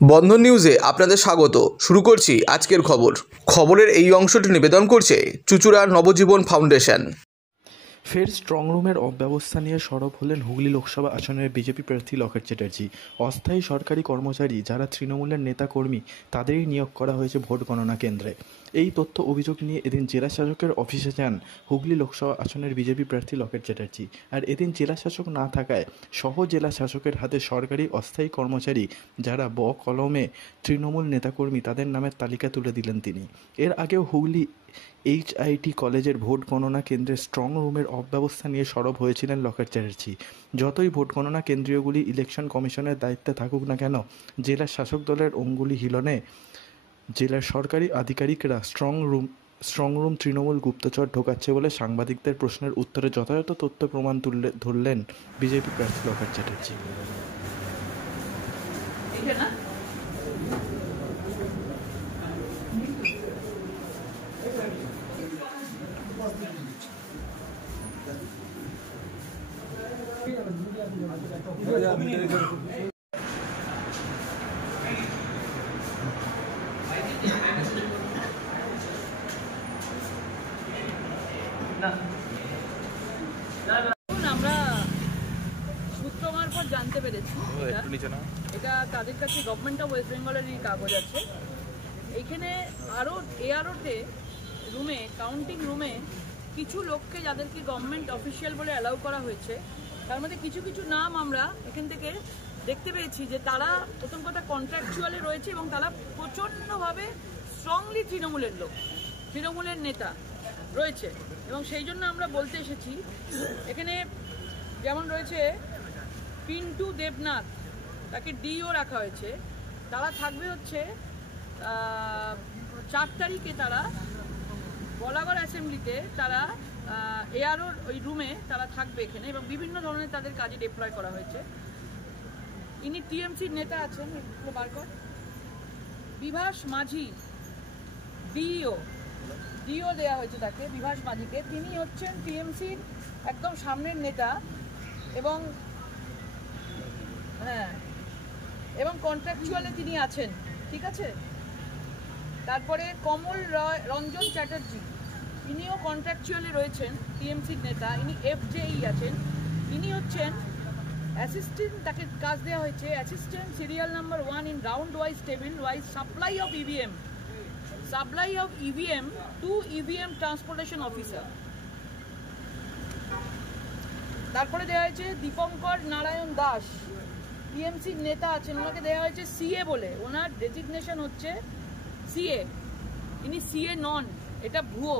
বন্ধন নিউজে আপনাদের স্বাগত। শুরু করছি আজকের খবরের এই অংশটি নিবেদন করছে চুঁচুড়া নবজীবন ফাউন্ডেশন। ফের স্ট্রং রুমের অব্যবস্থা নিয়ে সরব হলেন হুগলি লোকসভা আসনের বিজেপি প্রার্থী লকেট চ্যাটার্জি। অস্থায়ী সরকারি কর্মচারী যারা তৃণমূলের নেতাকর্মী তাদেরই নিয়োগ করা হয়েছে ভোট গণনা কেন্দ্রে। এই তথ্য অভিযোগ নিয়ে এদিন জেলা শাসকের অফিসে যান হুগলি লোকসভা আসনের বিজেপি প্রার্থী লকেট চ্যাটার্জি। আর এদিন জেলা শাসক না থাকায় সহ জেলা শাসকের হাতে সরকারি অস্থায়ী কর্মচারী যারা কলমে তৃণমূল নেতাকর্মী তাদের নামের তালিকা তুলে দিলেন তিনি। এর আগেও হুগলি HIT কলেজের ভোট গণনা কেন্দ্রের স্ট্রং রুমের অব্যবস্থা নিয়ে সরব হয়েছিলেন লকেট চ্যাটার্জি। যতই ভোট গণনা কেন্দ্রীয়গুলি ইলেকশন কমিশনের দায়িত্বে থাকুক না কেন, জেলার শাসক দলের অঙ্গুলি হিলনে জেলার সরকারি আধিকারিকরা স্ট্রং রুম তৃণমূল গুপ্তচর ঢোকাচ্ছে বলে সাংবাদিকদের প্রশ্নের উত্তরে যথাযথ তথ্য প্রমাণ ধরলেন বিজেপি প্রার্থী লকেট চ্যাটার্জি। আমরা সূত্র মারফত জানতে পেরেছি এটা তাদের কাছে গভর্নমেন্ট অফ ওয়েস্ট বেঙ্গলেরই কাগজ আছে। এইখানে আরও এআরওতে রুমে কাউন্টিং রুমে কিছু লোককে যাদেরকে গভর্নমেন্ট অফিসিয়াল বলে অ্যালাউ করা হয়েছে, তার মধ্যে কিছু কিছু নাম আমরা এখান থেকে দেখতে পেয়েছি যে তারা প্রথম কথা কন্ট্রাকচুয়ালে রয়েছে এবং তারা প্রচণ্ডভাবে স্ট্রংলি তৃণমূলের লোক, তৃণমূলের নেতা রয়েছে। এবং সেই জন্য আমরা বলতে এসেছি, এখানে যেমন রয়েছে পিন্টু দেবনাথ, তাকে ডিও রাখা হয়েছে। তারা থাকবে হচ্ছে 4 তারিখে তারা বলাগড় অ্যাসেম্বলিতে তারা এআরওর ওই রুমে তারা থাকবে এখানে, এবং বিভিন্ন ধরনের তাদের কাজে ডিপ্লয় করা হয়েছে। ইনি টিএমসির নেতা আছেন, বিভাস মাঝি ডিও দেওয়া হয়েছে তাকে, বিভাস মাঝিকে। তিনি হচ্ছেন টিএমসির একদম সামনের নেতা এবং এবং কন্ট্রাকচুয়ালে তিনি আছেন, ঠিক আছে। তারপরে কমল রঞ্জন চ্যাটার্জি, ইনিও কন্ট্রাকচুয়ালে রয়েছেন, টিএমসির নেতা। ইনি FJE আছেন। ইনি হচ্ছেন অ্যাসিস্ট্যান্ট, তাকে কাজ দেওয়া হয়েছে assistant serial number 1 in round wise table wise supply of EVM to EVM transportation officer. তারপরে দেওয়া হয়েছে দীপঙ্কর নারায়ণ দাস, টিএমসির নেতা আছেন, ওনাকে দেওয়া হয়েছে CA বলে, ওনার ডেজিগনেশন হচ্ছে CA। ইনি CA নন, এটা ভুয়ো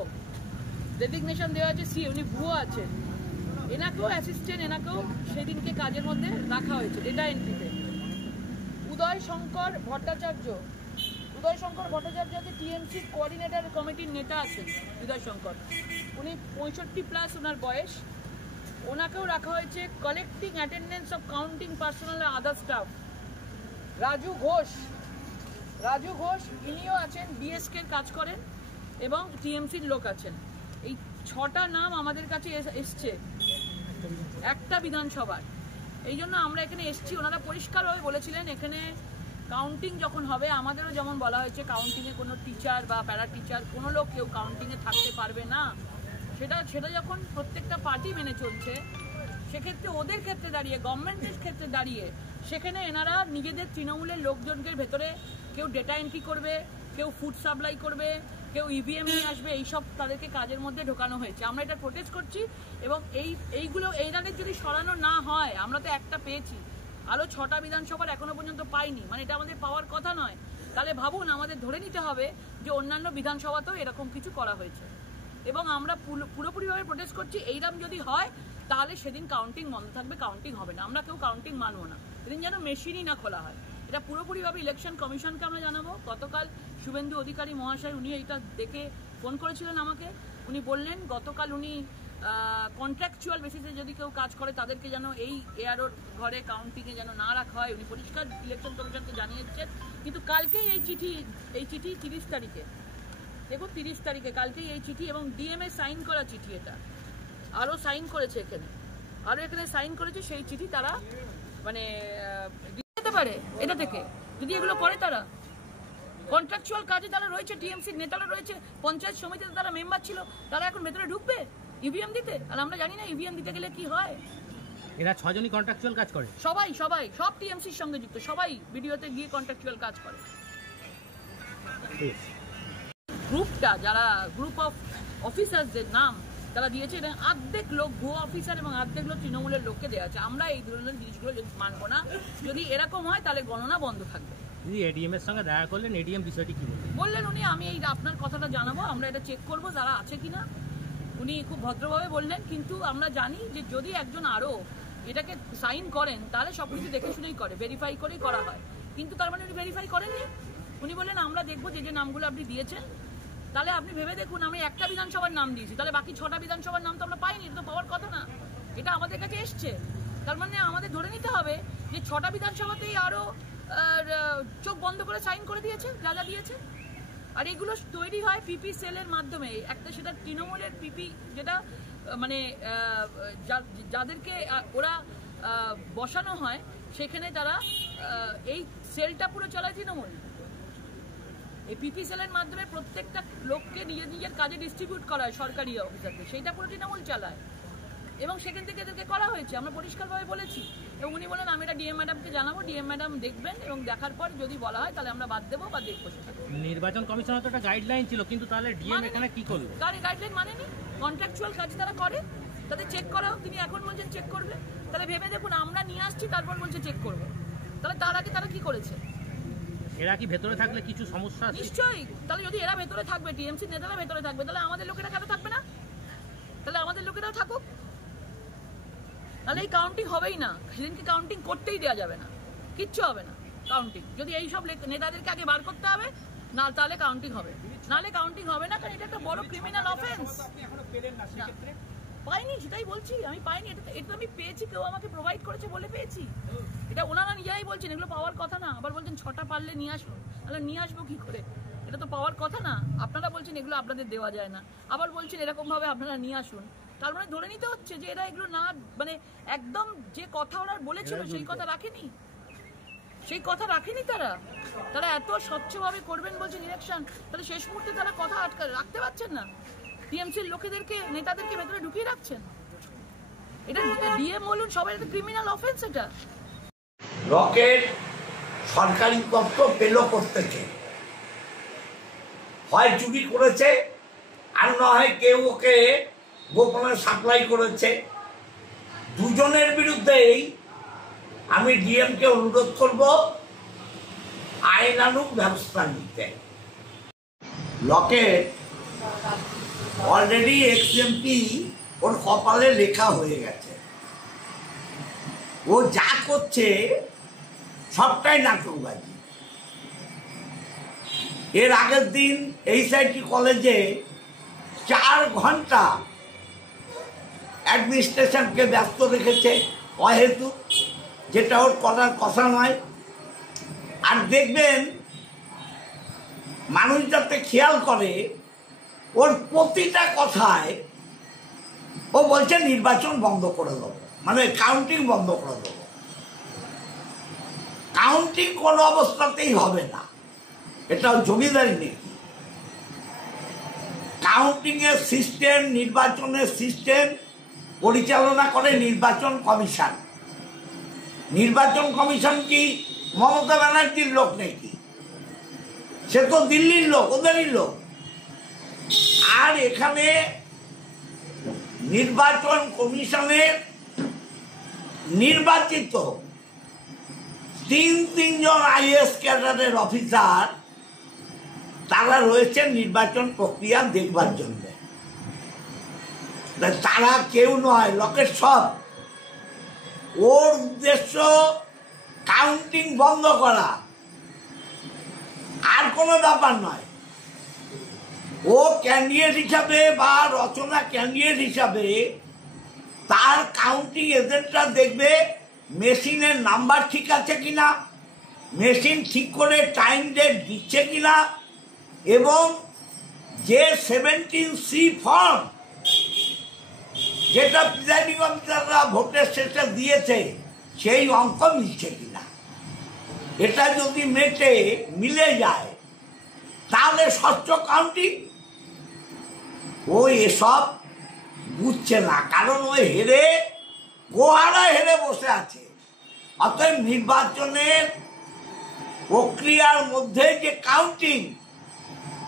ডেজিগনেশন দেওয়া হয়েছে CA, উনি ভুয়ো আছেন। এনাকেও অ্যাসিস্ট্যান্ট, এনাকেও সেদিনকে কাজের মধ্যে রাখা হয়েছে ডেটা এন্ট্রিতে। উদয় শঙ্কর ভট্টাচার্য হচ্ছে টিএমসি কোঅর্ডিনেটর কমিটির নেতা আছেন। উদয় শঙ্কর, উনি 65+ ওনার বয়স। ওনাকেও রাখা হয়েছে collecting attendance of counting personal other staff. Raju Ghosh ইনিও আছেন, BSK কাজ করেন এবং টিএমসির লোক আছেন। এই 6টা নাম আমাদের কাছে এসছে একটা বিধানসভার। এই জন্য আমরা এখানে এসছি। ওনারা পরিষ্কারভাবে বলেছিলেন এখানে কাউন্টিং যখন হবে, আমাদেরও যেমন বলা হয়েছে কাউন্টিংয়ে কোনো টিচার বা প্যারা টিচার কোনো লোক কেউ কাউন্টিংয়ে থাকতে পারবে না, সেটা যখন প্রত্যেকটা পার্টি মেনে চলছে, সেক্ষেত্রে ওদের ক্ষেত্রে দাঁড়িয়ে, গভর্নমেন্টের ক্ষেত্রে দাঁড়িয়ে, সেখানে এনারা নিজেদের তৃণমূলের লোকজনকে ভেতরে কেউ ডেটা এন্ট্রি করবে, কেউ ফুড সাপ্লাই করবে, কেউ EVM নিয়ে আসবে, এইসব তাদেরকে কাজের মধ্যে ঢোকানো হয়েছে। আমরা এটা প্রোটেস্ট করছি এবং এইগুলো এই রানের যদি সরানো না হয়, আমরা তো একটা পেয়েছি, আরও 6টা বিধানসভার এখনো পর্যন্ত পাইনি, মানে এটা আমাদের পাওয়ার কথা নয়। তাহলে ভাবুন, আমাদের ধরে নিতে হবে যে অন্যান্য বিধানসভাতেও এরকম কিছু করা হয়েছে। এবং আমরা পুরোপুরিভাবে প্রোটেস্ট করছি। এইরকম যদি হয় তাহলে সেদিন কাউন্টিং বন্ধ থাকবে, কাউন্টিং হবে না। আমরা কেউ কাউন্টিং মানবো না, সেদিন যেন মেশিনই না খোলা হয়। এটা পুরোপুরিভাবে ইলেকশন কমিশনকে আমরা জানাবো। গতকাল শুভেন্দু অধিকারী মহাশয় উনি এটা দেখে ফোন করেছিলেন আমাকে। উনি বললেন গতকাল উনি কন্ট্রাকচুয়াল বেসিসে যদি কেউ কাজ করে তাদেরকে যেন এই এআরওর ঘরে কাউন্টিংয়ে যেন না রাখা হয়। উনি পরিষ্কার ইলেকশন কমিশনকে জানিয়েছেন। কিন্তু কালকেই এই চিঠি 30 তারিখে, দেখুন 30 তারিখে কালকেই এই চিঠি এবং DMA সাইন করা চিঠি, এটা আরও সাইন করেছে এখানে সাইন করেছে সেই চিঠি তারা মানে দিতে পারে এটা থেকে। যদি এগুলো করে তারা কন্ট্রাকচুয়াল কাজে তারা রয়েছে, টিএমসির নেতারা রয়েছে, পঞ্চায়েত সমিতিতে তারা মেম্বার ছিল, তারা এখন ভেতরে ঢুকবে ইভিএম দিতে? আর আমরা জানি না ইভিএম দিতে গেলে কি হয়। এরা 6 জনই কন্ট্রাকচুয়াল কাজ করে, সবাই সব টিএমসির সঙ্গে যুক্ত, সবাই ভিডিওতে গিয়ে কন্ট্রাকচুয়াল কাজ করে। গ্রুপটা যারা গ্রুপ অফ অফিসারদের নাম তারা দিয়েছে, এটা অর্ধেক লোক ভুয়ো অফিসার এবং অর্ধেক লোক তৃণমূলের লোককে দেওয়া আছে। আমরা এই ধরনের জিনিসগুলো যদি মানবো না, যদি এরকম হয় তাহলে গণনা বন্ধ থাকবে। দিদি এডিএম এর সঙ্গে দেখা করলেন, এডিএম বিষয়টি কি বললেন উনি, আমি এই আপনার কথাটা জানাবো, আমরা এটা চেক করব যারা আছে কিনা। উনি খুব ভদ্রভাবে বললেন, কিন্তু আমরা জানি যে যদি একজন আরও এটাকে সাইন করেন তাহলে সব কিছু দেখে শুনেই করে, ভেরিফাই করেই করা হয়। কিন্তু তার মানে উনি ভেরিফাই করেননি। উনি বললেন আমরা দেখবো যে নামগুলো আপনি দিয়েছেন। তাহলে আপনি ভেবে দেখুন, আমি একটা বিধানসভার নাম দিয়েছি, তাহলে বাকি 6টা বিধানসভার নাম তো আমরা পাইনি, এটা তো পাওয়ার কথা না। এটা আমাদের কাছে এসছে, তার মানে আমাদের ধরে নিতে হবে যে 6টা বিধানসভাতেই আরও চোখ বন্ধ করে সাইন করে দিয়েছে যা যা দিয়েছে। আর এগুলো তৈরি হয় পিপি সেলের মাধ্যমে। একটা সেটা তৃণমূলের পিপি, যেটা মানে যাদেরকে ওরা বসানো হয়, সেখানে তারা এই সেলটা পুরো চালায় তৃণমূল। এই পিপি সেলের মাধ্যমে প্রত্যেকটা লোককে নিজের কাজে ডিস্ট্রিবিউট করা হয় সরকারি অফিসারকে, সেইটা পুরো তৃণমূল চালায়। এবং সেখান থেকে এদেরকে করা হয়েছে, আমরা পরিষ্কারভাবে বলেছি। এবং উনি বলেন আমি এটা ডিএম ম্যাডামকে জানাবো, ডিএম ম্যাডাম দেখবেন এবং দেখার পর যদি বলা হয় তাহলে আমরা বাদ দেবো বা দেখবো সেটা। নির্বাচন কমিশনের তো একটা গাইডলাইন ছিল, কিন্তু তাহলে ডিএম এখানে কি করলো? গাইডলাইন মানেনি, কন্ট্রাকচুয়াল কাজ তারা করে, তাদের চেক করা হোক। তিনি এখন বলছেন চেক করবে, তাহলে ভেবে দেখুন আমরা নিয়ে আসছি তারপর বলছে চেক করবো, তাহলে তার আগে তারা কি করেছে? এরা কি ভেতরে থাকলে কিছু সমস্যা? নিশ্চয়ই। তাহলে যদি এরা ভেতরে থাকবে, টিএমসি নেতারা ভেতরে থাকবে, তাহলে আমাদের লোকেরা কেন থাকবে না? তাহলে আমাদের লোকেরাও থাকুক, তাহলে এই কাউন্টিং হবেই না। সেদিনকে কাউন্টিং করতেই দেওয়া যাবে না, কিচ্ছু হবে না কাউন্টিং। যদি এইসব নেতাদেরকে আগে বার করতে হবে, না তাহলে কাউন্টিং হবে, নাহলে কাউন্টিং হবে না। কারণ এটা একটা বড় ক্রিমিনাল অফেন্স। পাইনি, সেটাই বলছি, আমি পাইনি। এটা আমি পেয়েছি, কেউ আমাকে প্রোভাইড করেছে বলে পেয়েছি। এটা ওনারা নিজেরাই বলছেন এগুলো পাওয়ার কথা না, আবার বলছেন 6টা পারলে নিয়ে আসবো। তাহলে নিয়ে আসবো কি করে? এটা তো পাওয়ার কথা না। আপনারা বলছেন এগুলো আপনাদের দেওয়া যায় না, আবার বলছেন এরকম ভাবে আপনারা নিয়ে আসুন। তার মানে ধরে নিতে হচ্ছে যে এরা এগুলো না, মানে একদম যে কথা ওরা বলেছিল সেই কথা রাখেনি, সেই কথা রাখেনি তারা। তারা এত স্বচ্ছভাবে করবেন বলছেন ইলেকশন, তাহলে শেষ মুহূর্তে তারা কথা রাখতে পারছেন না। টিএমসির লোকেদেরকে, নেতাদেরকে ভেতরে ঢুকিয়ে রাখছেন। এটা ডিএম বলুন, সবাই এটা ক্রিমিনাল অফেন্স। এটা রকেট সরকারি তথ্য পেল করতেছে, হয় চুরি করেছে আর না হয় কেউ ওকে গোপনে সাপ্লাই করেছে। দুজনের বিরুদ্ধেই আমি ডিএমকে অনুরোধ করব আইনানুগ ব্যবস্থা নিতে। লকেট অলরেডি এক্সএমপি ওর কপালে লেখা হয়ে গেছে। ও যা করছে সবটাই নাটকবাজি। এর আগের দিন এইচআইটি কলেজে 4 ঘন্টা অ্যাডমিনিস্ট্রেশনকে ব্যস্ত রেখেছে অহেতু, যেটা ওর করার কথা নয়। আর দেখবেন মানুষ যাতে খেয়াল করে, ওর প্রতিটা কথায় ও বলছে নির্বাচন বন্ধ করে দেবো, মানে কাউন্টিং বন্ধ করে দেবো। কাউন্টিং কোনো অবস্থাতেই হবে না, এটা জমিদারি নাকি? কাউন্টিং এর সিস্টেম, নির্বাচনের সিস্টেম পরিচালনা করে নির্বাচন কমিশন। নির্বাচন কমিশন কি মমতা ব্যানার্জির লোক নাকি? সে তো দিল্লির লোক, ওদেরই লোক। আর এখানে নির্বাচন কমিশনের নির্বাচিত 3 জন আইএএস ক্যাডারের অফিসার, তারা রয়েছে নির্বাচন প্রক্রিয়া দেখবার জন্য। তারা কেউ নয়, লকেট সব। ওর উদ্দেশ্য কাউন্টিং বন্ধ করা, আর কোনো ব্যাপার নয়। ও ক্যান্ডিডেট হিসাবে বা রচনা ক্যান্ডিডেট হিসাবে তার কাউন্টিং এজেন্টরা দেখবে মেশিনের নাম্বার ঠিক আছে কিনা, মেশিন ঠিক করে টাইম ডেট দিচ্ছে কিনা, এবং যে 17C ফর্ম যেটা প্রিজাইডিং অফিসাররা ভোটের শেষে দিয়েছে সেই অঙ্ক মিলছে কিনা। এটা যদি মিলে যায় তাহলে স্বচ্ছ কাউন্টিং। ও এসব বুঝছে না, কারণ ওই গোহারা হেরে বসে আছে। অতএব নির্বাচনের প্রক্রিয়ার মধ্যে যে কাউন্টিং,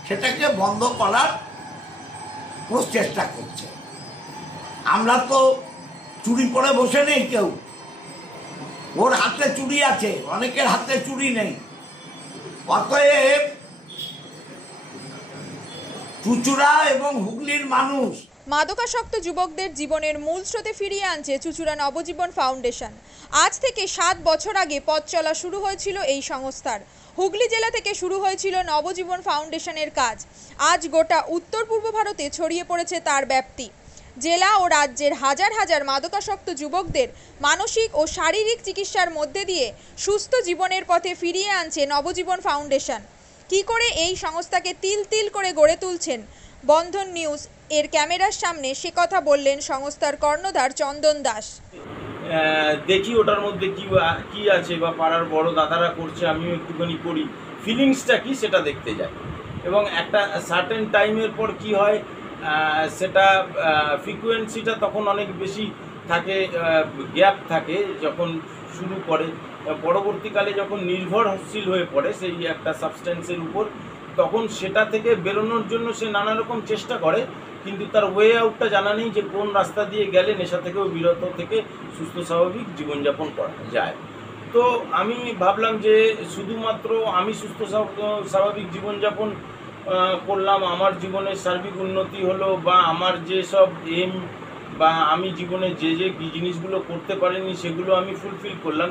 সেটাকে বন্ধ করার প্রচেষ্টা করছে। আমরা তো চুরি পরে বসে নেই, কেউ ওর হাতে চুরি আছে, অনেকের হাতে চুরি নেই। অতএব চুচুড়া এবং হুগলির মানুষ মাদকাসক্ত যুবকদের জীবনের মূল স্রোতে ফিরিয়ে আনছে চুচুড়া নবজীবন ফাউন্ডেশন। আজ থেকে 7 বছর আগে পথ চলা শুরু হয়েছিল এই সংস্থার। হুগলি জেলা থেকে শুরু হয়েছিল নবজীবন ফাউন্ডেশনের কাজ। আজ গোটা উত্তর পূর্ব ভারতে ছড়িয়ে পড়েছে তার ব্যাপ্তি। জেলা ও রাজ্যের হাজার হাজার মাদকাসক্ত যুবকদের মানসিক ও শারীরিক চিকিৎসার মধ্যে দিয়ে সুস্থ জীবনের পথে ফিরিয়ে আনছে নবজীবন ফাউন্ডেশন। কী করে এই সংস্থাকে তিল তিল করে গড়ে তুলছেন বন্ধন নিউজ এর ক্যামেরার সামনে, সে কথা বললেন সংস্থার কর্ণধার চন্দন দাস। দেখি ওটার মধ্যে কি আছে, বা পাড়ার বড় দাদারা করছে, আমিও একটুখানি করি, ফিলিংসটা কি সেটা দেখতে যাই। এবং একটা সার্টেন টাইমের পর কি হয়, সেটা ফ্রিকোয়েন্সিটা তখন অনেক বেশি থাকে, গ্যাপ থাকে যখন শুরু করে। পরবর্তীকালে যখন নির্ভরশীল হয়ে পড়ে সেই একটা সাবস্টেন্সের উপর, তখন সেটা থেকে বেরোনোর জন্য সে নানা রকম চেষ্টা করে, কিন্তু তার ওয়ে আউটটা জানা নেই যে কোন রাস্তা দিয়ে গেলে নেশা থেকেও বিরত থেকে সুস্থ স্বাভাবিক জীবনযাপন করা যায়। তো আমি ভাবলাম যে শুধুমাত্র আমি সুস্থ স্বাভাবিক জীবনযাপন করলাম, আমার জীবনের সার্বিক উন্নতি হলো, বা আমার যেসব এম বা আমি জীবনে যে জিনিসগুলো করতে পারিনি সেগুলো আমি ফুলফিল করলাম,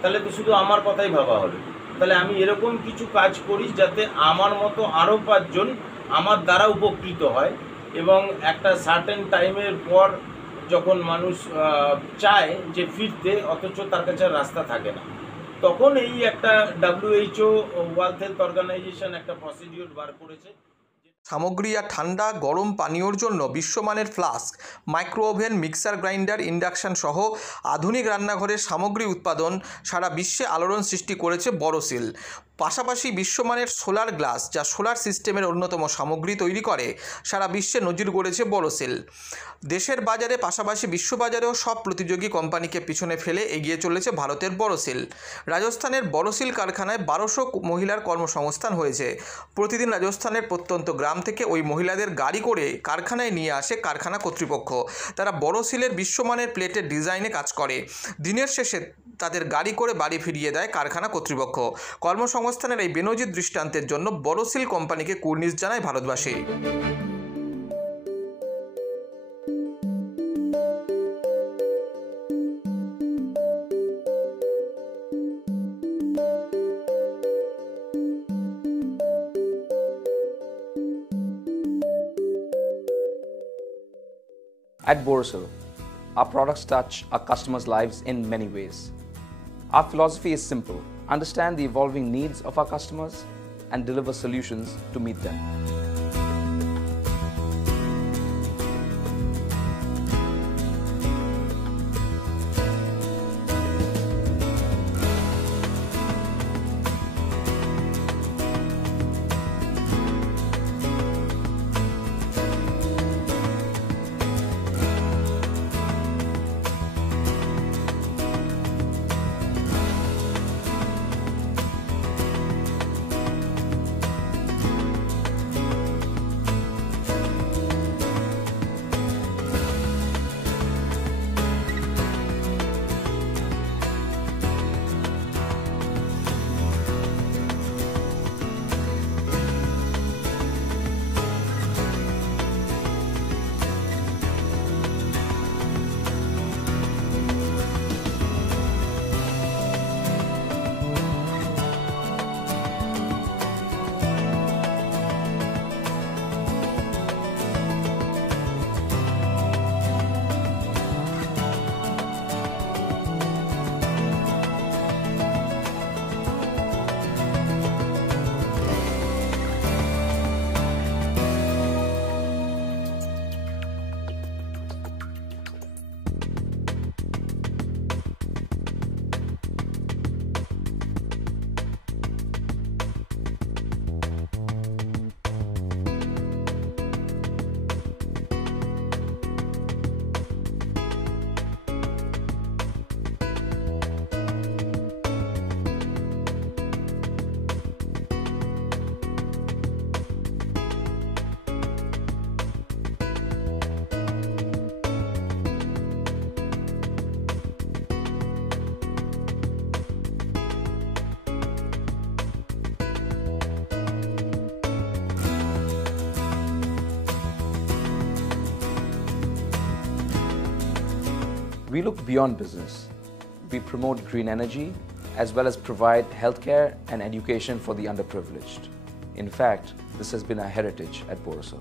তাহলে তো শুধু আমার কথাই ভাবা হলো। তাহলে আমি এরকম কিছু কাজ করি যাতে আমার মতো আরও 5 জন আমার দ্বারা উপকৃত হয়। এবং একটা সার্টেন টাইমের পর যখন মানুষ চায় যে ফিরতে, অথচ তার কাছে রাস্তা থাকে না, তখন এই একটা WHO ওয়ার্ল্ড হেলথ অর্গানাইজেশন একটা প্রসিডিওর বার করেছে। সামগ্রী আর ঠান্ডা গরম পানীয়র জন্য বিশ্বমানের flask, micro oven, mixer grinder, induction সহ আধুনিক রান্নাঘরের সামগ্রী উৎপাদন সারা বিশ্বে আলোড়ন সৃষ্টি করেছে বড়শিল। পাশাপাশি বিশ্বমানের সোলার গ্লাস, যা সোলার সিস্টেমের অন্যতম সামগ্রী তৈরি করে, সারা বিশ্বে নজির গড়েছে বড়শিল। দেশের বাজারে পাশাপাশি বিশ্ববাজারেও সব প্রতিযোগী কোম্পানিকে পিছনে ফেলে এগিয়ে চলেছে ভারতের বড়শিল। রাজস্থানের বড়শিল কারখানায় 1200 মহিলার কর্মসংস্থান হয়েছে। প্রতিদিন রাজস্থানের প্রত্যন্ত গ্রাম থেকে ওই মহিলাদের গাড়ি করে কারখানায় নিয়ে আসে কারখানা কর্তৃপক্ষ। তারা বড়শিলের বিশ্বমানের প্লেটের ডিজাইনে কাজ করে। দিনের শেষে তাদের গাড়ি করে বাড়ি ফিরিয়ে দেয় কারখানা কর্তৃপক্ষ। কর্মসংস্থানের এই বেনজির দৃষ্টান্তের জন্য বড়শিল কোম্পানিকে কুর্নিশ জানায় ভারতবাসী। At Borosil, our products touch our customers' lives in many ways. Our philosophy is simple: understand the evolving needs of our customers and deliver solutions to meet them. We look beyond business. We promote green energy as well as provide healthcare and education for the underprivileged. In fact, this has been our heritage at Borosil.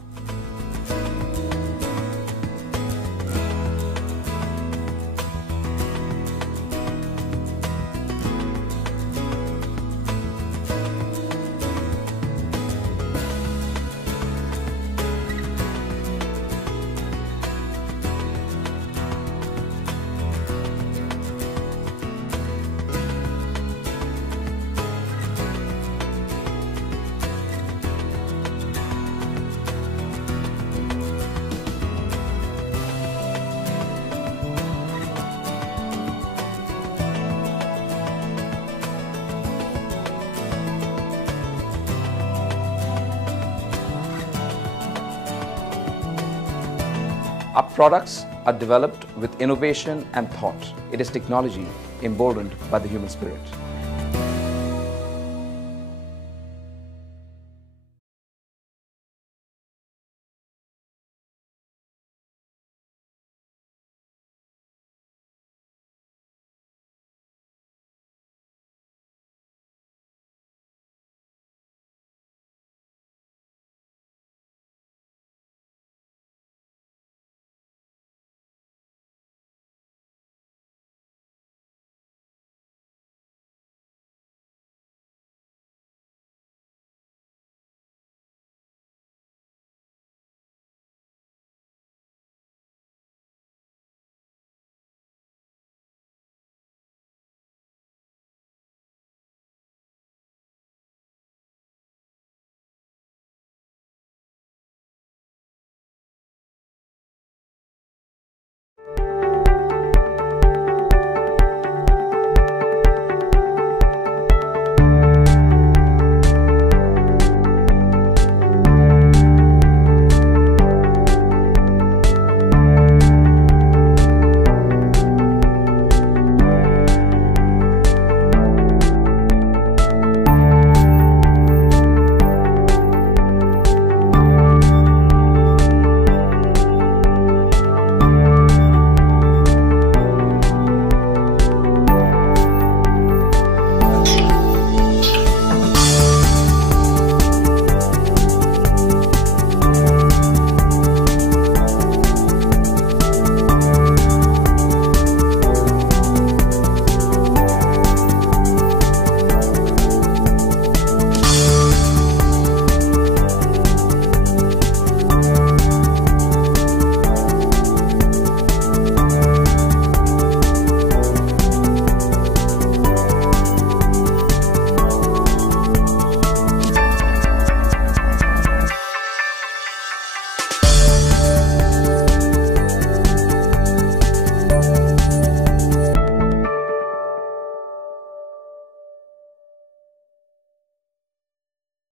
Our products are developed with innovation and thought. It is technology emboldened by the human spirit.